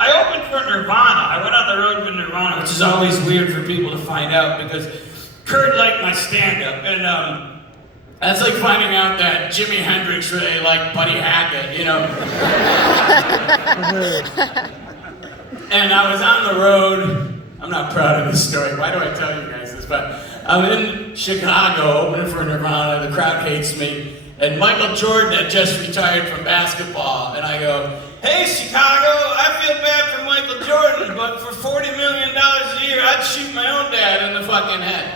I opened for Nirvana. I went on the road with Nirvana, which is always weird for people to find out because Kurt liked my stand-up, and that's like finding out that Jimi Hendrix really liked Buddy Hackett, you know? And I was on the road. I'm not proud of this story. Why do I tell you guys this? But I'm in Chicago opening for Nirvana. The crowd hates me. And Michael Jordan had just retired from basketball. And I go, hey, Chicago, I feel bad for Michael Jordan, but for $40 million a year, I'd shoot my own dad in the fucking head.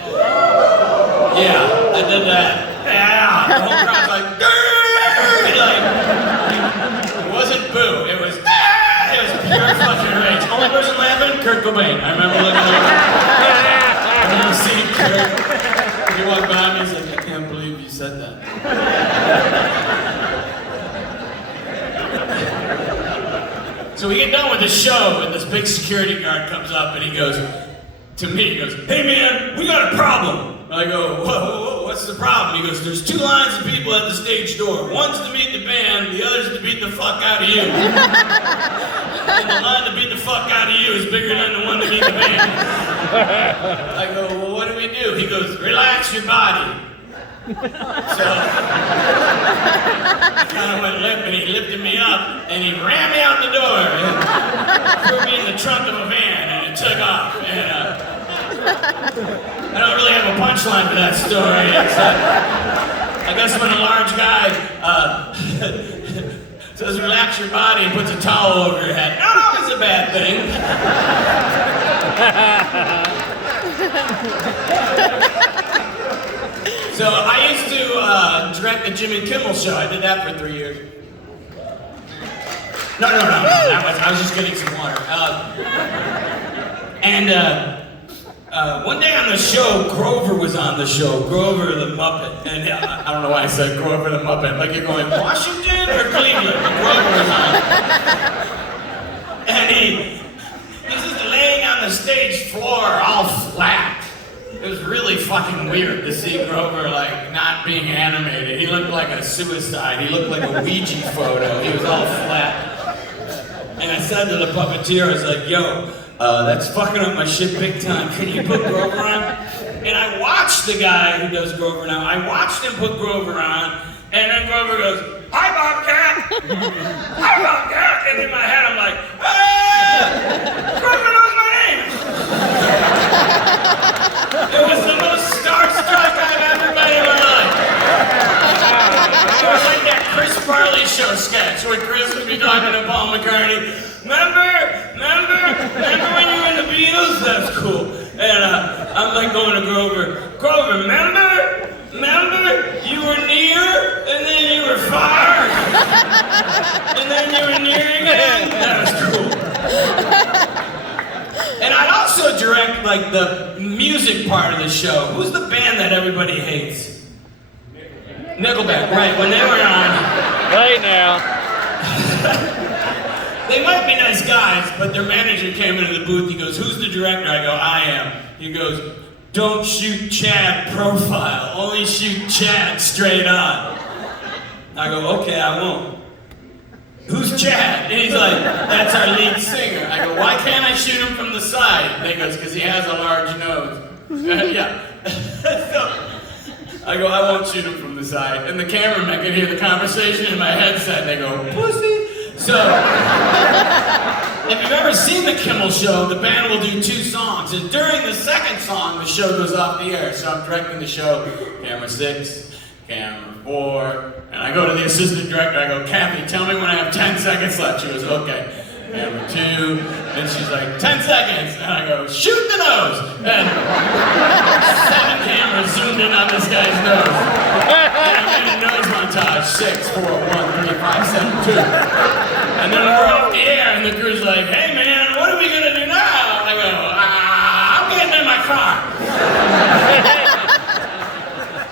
Yeah, I did that. Yeah, the whole crowd's like, it wasn't boo, it was pure fucking rage. Only person laughing, Kurt Cobain. I remember looking over. I remember seeing Kurt. He walked by me, he's like, I can't believe you said that. So we get done with the show, and this big security guard comes up, and he goes to me, he goes, hey man, we got a problem. I go, whoa, what's the problem? He goes, there's two lines of people at the stage door. One's to meet the band, the other's to beat the fuck out of you. And the line to beat the fuck out of you is bigger than the one to meet the band. I go, well, what do we do? He goes, relax your body. So, I kind of went limp, and he lifted me up, and he ran me out the door, and threw me in the trunk of a van, and it took off. And I don't really have a punchline for that story, except I guess when a large guy says relax your body and puts a towel over your head, not always a bad thing. So I used to direct the Jimmy Kimmel show. I did that for 3 years. No. I was just getting some water. One day on the show, Grover was on the show. Grover the Muppet. And I don't know why I said Grover the Muppet. Like you're going Washington or Cleveland? But Grover was on. And he's just laying on the stage floor all flat. It was really fucking weird to see Grover like not being animated. He looked like a suicide. He looked like a Ouija photo. He was all flat. And I said to the puppeteer, I was like, yo, that's fucking up my shit big time. Can you put Grover on? And I watched the guy who does Grover now. I watched him put Grover on, and then Grover goes, hi, Bobcat! Hi, Bobcat! And in my head, I'm like, ah! Grover knows my name! It was the most starstruck I've ever been in my life. It was like that Chris Farley show sketch where Chris would be talking to Paul McCartney. Remember when you were in the Beatles? That's cool. And I'm like going to Grover, remember? You were near, and then you were far, and then you were near again. That was cool. And I'd also direct like the music part of the show. Who's the band that everybody hates? Nickelback, right? When they were on. Right now. They might be nice guys, but their manager came into the booth. He goes, who's the director? I go, I am. He goes, don't shoot Chad profile. Only shoot Chad straight on. I go, okay, I won't. Who's Chad? And he's like, that's our lead singer. I go, why can't I shoot him from the side? And he goes, because he has a large nose. Yeah. So, I go, I won't shoot him from the side. And the cameraman can hear the conversation in my headset, and they go, pussy. So, if you've ever seen the Kimmel show, the band will do 2 songs. And during the second song, the show goes off the air. So I'm directing the show, camera 6, camera 4, and I go to the assistant director, I go, Kathy, tell me when I have 10 seconds left. She goes, okay. Camera 2, and she's like, 10 seconds. And I go, shoot the nose. And 7 cameras zoomed in on this guy's nose. And I made a nose montage, 6, 4, 1, 3, 5, 7, 2. And then we're off the air, and the crew's like, hey man, what are we gonna do now? I go, I'm getting in my car.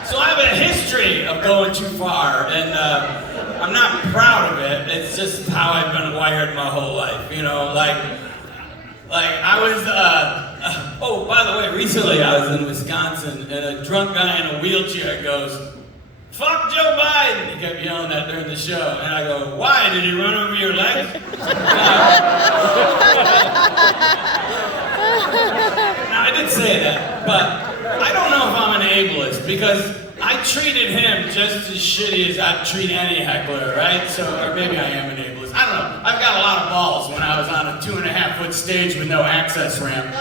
So I have a history of going too far, and I'm not proud of it. It's just how I've been wired my whole life, you know, like I was, oh, by the way, recently I was in Wisconsin, and a drunk guy in a wheelchair goes, fuck Joe Biden! He kept yelling that during the show, and I go, why? Did he run over your legs? But I don't know if I'm an ableist because I treated him just as shitty as I'd treat any heckler, right? So, or maybe I am an ableist. I don't know. I've got a lot of balls when I was on a 2.5-foot stage with no access ramp.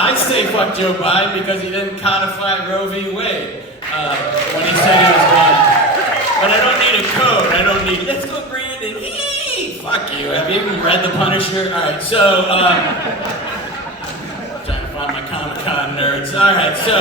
I say fuck Joe Biden because he didn't codify Roe v. Wade when he said he was going to. But I don't need a code. I don't need, let's go Brandon. Eee! Fuck you. Have you even read The Punisher? Alright, so, trying to find my Comic-Con nerds. Alright, so,